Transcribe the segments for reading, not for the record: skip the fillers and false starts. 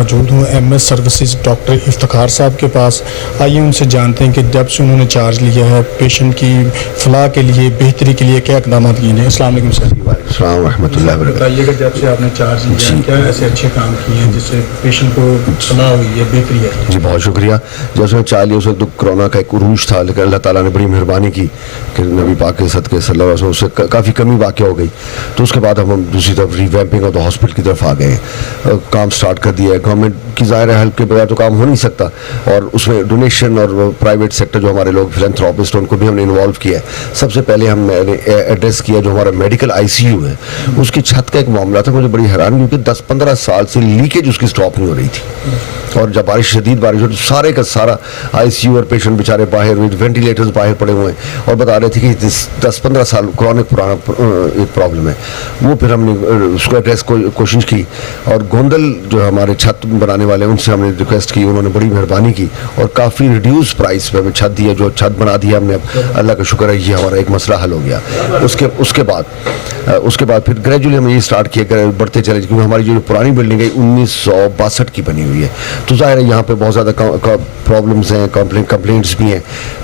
موجود ہوں MS services doctor Iftikhar صاحب کے پاس. آئیے ان سے جانتے ہیں کہ جب سے انہوں نے چارج لیا ہے پیشنٹ کی فلاح کے لیے, بہتری کے لیے کیا اقدامات کیے ہیں. السلام علیکم سر. السلام ورحمۃ اللہ وبرکاتہ. بتائیے کہ جب سے آپ نے چارج لیا کیا ایسے اچھے کام کیے ہیں جس سے پیشنٹ کو فلاح ہوئی ہے, بہتری ہے. جی بہت شکریہ. جب سے میں چار لیا اس وقت تو کرونا کا ایک عروج تھا, لیکن اللہ تعالیٰ نے بڑی مہربانی کی کہ نبی پاک کے صدقے صلی اللہ علیہ وسلم اس سے کافی کمی واقع ہو گئی. تو اس کے بعد ہم دوسری طرف ریویمپنگ آف دا ہاسپٹل کی طرف آ گئے, کام سٹارٹ کر دیا ہے. گورنمنٹ کی ظاہر ہیلپ کے بغیر تو کام ہو نہیں سکتا, اور اس میں ڈونیشن اور پرائیویٹ سیکٹر جو ہمارے لوگ فلینتھراپسٹ ان کو بھی ہم نے انوالو کیا ہے. سب سے پہلے ہم نے ایڈریس کیا جو ہمارا میڈیکل ICU ہے, اس کی چھت کا ایک معاملہ تھا. مجھے بڑی حیرانی ہوئی کہ 10-15 سال سے لیکیج اس کی اسٹاپ نہیں ہو رہی تھی, اور جب شدید بارش ہو تو سارے کا سارا ICU اور پیشنٹ بیچارے باہر وینٹیلیٹرز باہر پڑے ہوئے ہیں, اور بتا رہے تھے کہ 10-15 سال کرونک پرانا ایک پرابلم ہے. وہ پھر ہم نے اس کو ایڈریس کوشش کی, اور گوندل جو ہمارے چھت بنانے والے ہیں ان سے ہم نے ریکویسٹ کی, انہوں نے بڑی مہربانی کی اور کافی ریڈیوس پرائس پہ ہمیں چھت دیا. جو چھت بنا دیا ہم نے, اللہ کا شکر ہے یہ ہمارا ایک مسئلہ حل ہو گیا. اس کے بعد پھر گریجولی ہم یہ اسٹارٹ کیا بڑھتے چلے, کیونکہ ہماری جو پرانی بلڈنگ ہے 1962 کی بنی ہوئی ہے, تو ظاہر ہے یہاں پہ بہت زیادہ پرابلمس ہیں, کمپلینٹس بھی ہیں.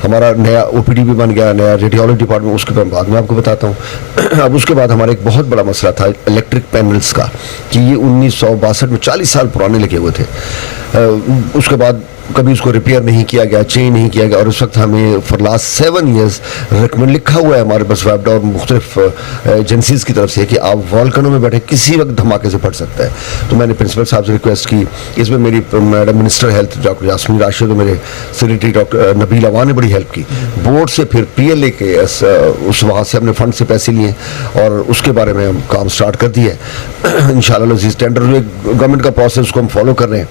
ہمارا نیا OPD بھی بن گیا, نیا ریڈیولوجی ڈپارٹمنٹ, اس کے بعد میں آپ کو بتاتا ہوں. اب اس کے بعد ہمارا ایک بہت بڑا مسئلہ تھا الیکٹرک پینلز کا, کہ یہ 1962 میں 40 سال پرانے لگے ہوئے تھے. اس کے بعد کبھی اس کو ریپیئر نہیں کیا گیا, چینج نہیں کیا گیا, اور اس وقت ہمیں فار لاسٹ 7 ایئرس ریکمینڈ لکھا ہوا ہے ہمارے پاس ویبڈا اور مختلف ایجنسیز کی طرف سے کہ آپ والکنوں میں بیٹھے کسی وقت دھماکے سے پھٹ سکتا ہے. تو میں نے پرنسپل صاحب سے ریکویسٹ کی. اس میں میری madam minister health doctor Yasmin Rashid اور میرے سیکریٹری ڈاکٹر نبیل عوان نے بڑی ہیلپ کی. بورڈ سے پھر PLA کے اس وہاں سے ہم نے فنڈ سے پیسے لیے, اور اس کے بارے میں ہم کام سٹارٹ کر دیا ہے. انشاءاللہ عزیز ٹینڈر ہوئے, گورنمنٹ کا پروسیس اس کو ہم فالو کر رہے ہیں.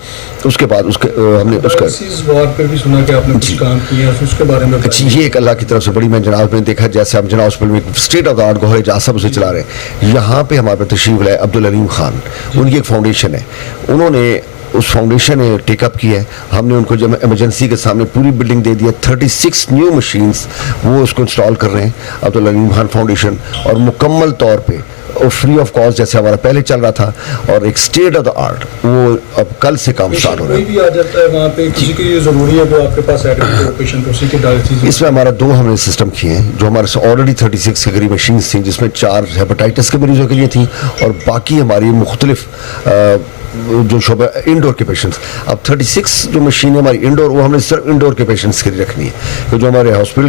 اس کے بعد ہم نے اس کا بھی سنا کہ آپ نے کچھ کام کیا, اس کے بارے میں یہ ایک اللہ کی طرف سے بڑی, میں جناب نے دیکھا جیسے ہم جناب ہاسپٹل میں اسٹیٹ آف دا آرٹ گوہر اعجاز صاحب اسے چلا رہے ہیں. یہاں پہ ہمارے پہ تشریف لائے عبدالعلیم خان, ان کی ایک فاؤنڈیشن ہے, انہوں نے اس فاؤنڈیشن نے ٹیک اپ کی ہے. ہم نے ان کو جب ایمرجنسی کے سامنے پوری بلڈنگ دے دی ہے, 36 نیو مشینز وہ اس کو انسٹال کر رہے ہیں عبدالعلیم خان فاؤنڈیشن, اور مکمل طور پہ اور فری آف کاسٹ جیسے ہمارا پہلے چل رہا تھا, اور ایک اسٹیٹ آف دا آرٹ وہ اب کل سے کام اسٹارٹ ہو رہا ہے. کوئی بھی آ جاتا ہے وہاں پہ, کسی کی ضروری ہے وہ آپ کے پاس ایڈمٹ ہو پیشنٹ, اسی کے ڈائریکٹ. اس میں ہمارا 2 ہم نے سسٹم کیے ہیں, جو ہمارے سے آلریڈی 36 کے قریب مشینز تھیں, جس میں 4 ہیپاٹائٹس کے مریضوں کے لیے تھیں, اور باقی ہماری مختلف جو شعبہ انڈور کے پیشنٹس. اب 36 جو مشینیں ہماری انڈور, وہ ہم نے صرف انڈور کے پیشنٹس کے لیے رکھنی ہے, جو ہمارے ہاسپٹل